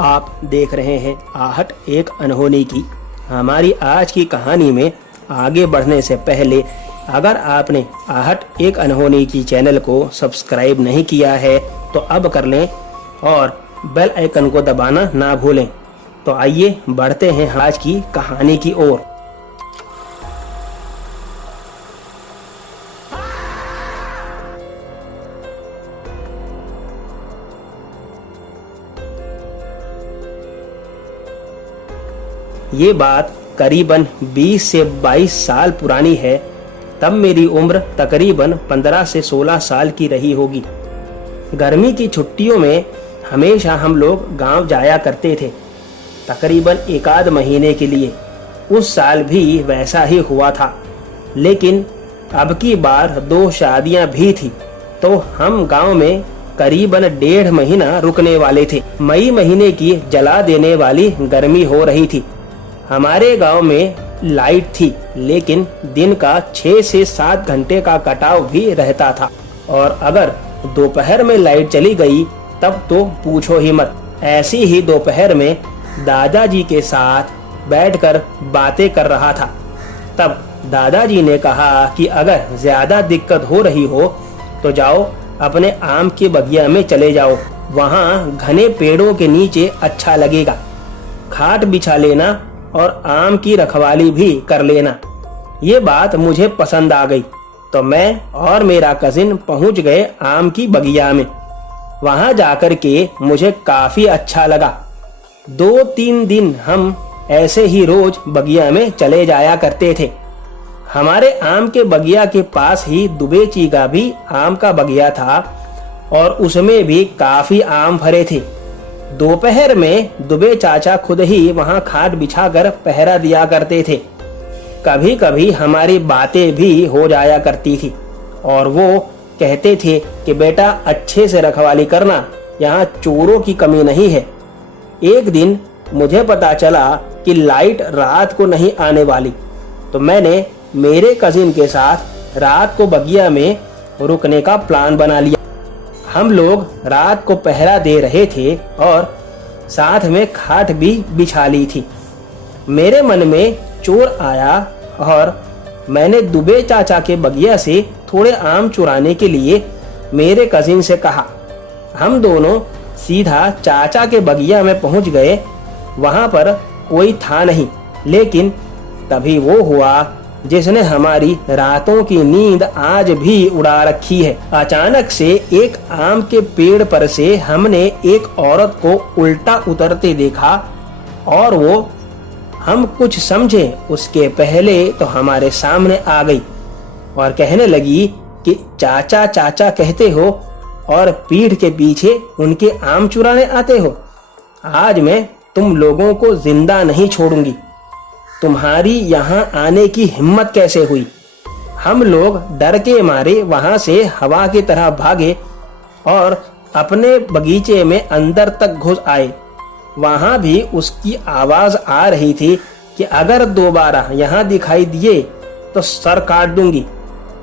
आप देख रहे हैं आहट एक अनहोनी की। हमारी आज की कहानी में आगे बढ़ने से पहले अगर आपने आहट एक अनहोनी की चैनल को सब्सक्राइब नहीं किया है तो अब कर लें और बेल आइकन को दबाना ना भूलें। तो आइए बढ़ते हैं आज की कहानी की ओर। ये बात करीबन 20 से 22 साल पुरानी है। तब मेरी उम्र तकरीबन 15 से 16 साल की रही होगी। गर्मी की छुट्टियों में हमेशा हम लोग गांव जाया करते थे, तकरीबन एक आध महीने के लिए। उस साल भी वैसा ही हुआ था, लेकिन अब की बार 2 शादियां भी थी, तो हम गांव में करीबन 1.5 महीना रुकने वाले थे। मई महीने की जला देने वाली गर्मी हो रही थी। हमारे गांव में लाइट थी, लेकिन दिन का 6 से 7 घंटे का कटाव भी रहता था, और अगर दोपहर में लाइट चली गई तब तो पूछो ही मत। ऐसी ही दोपहर में दादाजी के साथ बैठकर बातें कर रहा था। तब दादाजी ने कहा कि अगर ज्यादा दिक्कत हो रही हो तो जाओ अपने आम के बगिया में चले जाओ, वहाँ घने पेड़ों के नीचे अच्छा लगेगा। खाट बिछा लेना और आम की रखवाली भी कर लेना। ये बात मुझे पसंद आ गई, तो मैं और मेरा कजिन पहुंच गए आम की बगिया में। वहां जाकर के मुझे काफी अच्छा लगा। 2-3 दिन हम ऐसे ही रोज बगिया में चले जाया करते थे। हमारे आम के बगिया के पास ही दुबे ची का भी आम का बगिया था, और उसमें भी काफी आम फरे थे। दोपहर में दुबे चाचा खुद ही वहां खाट बिछाकर पहरा दिया करते थे। कभी कभी हमारी बातें भी हो जाया करती थी, और वो कहते थे कि बेटा अच्छे से रखवाली करना, यहाँ चोरों की कमी नहीं है। एक दिन मुझे पता चला कि लाइट रात को नहीं आने वाली, तो मैंने मेरे कजिन के साथ रात को बगिया में रुकने का प्लान बना लिया। हम लोग रात को पहरा दे रहे थे और साथ में खाट भी बिछा ली थी। मेरे मन में चोर आया और मैंने दुबे चाचा के बगिया से थोड़े आम चुराने के लिए मेरे कजिन से कहा। हम दोनों सीधा चाचा के बगिया में पहुंच गए। वहां पर कोई था नहीं, लेकिन तभी वो हुआ जिसने हमारी रातों की नींद आज भी उड़ा रखी है। अचानक से एक आम के पेड़ पर से हमने एक औरत को उल्टा उतरते देखा, और वो हम कुछ समझे उसके पहले तो हमारे सामने आ गई और कहने लगी कि चाचा चाचा कहते हो और पीठ के पीछे उनके आम चुराने आते हो। आज मैं तुम लोगों को जिंदा नहीं छोड़ूंगी। तुम्हारी यहाँ आने की हिम्मत कैसे हुई? हम लोग डर के मारे वहां से हवा की तरह भागे और अपने बगीचे में अंदर तक घुस आए। वहां भी उसकी आवाज आ रही थी कि अगर दोबारा यहाँ दिखाई दिए तो सर काट दूंगी।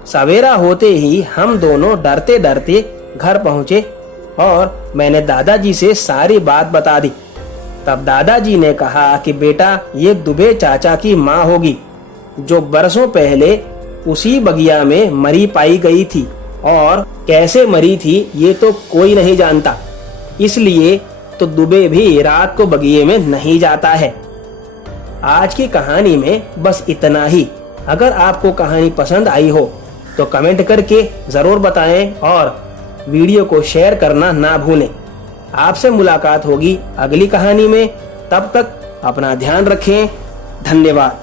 सवेरा होते ही हम दोनों डरते डरते घर पहुंचे और मैंने दादाजी से सारी बात बता दी। तब दादाजी ने कहा कि बेटा ये दुबे चाचा की माँ होगी, जो बरसों पहले उसी बगिया में मरी पाई गई थी, और कैसे मरी थी ये तो कोई नहीं जानता। इसलिए तो दुबे भी रात को बगिये में नहीं जाता है। आज की कहानी में बस इतना ही। अगर आपको कहानी पसंद आई हो तो कमेंट करके जरूर बताएं और वीडियो को शेयर करना ना भूलें। आपसे मुलाकात होगी अगली कहानी में। तब तक अपना ध्यान रखें। धन्यवाद।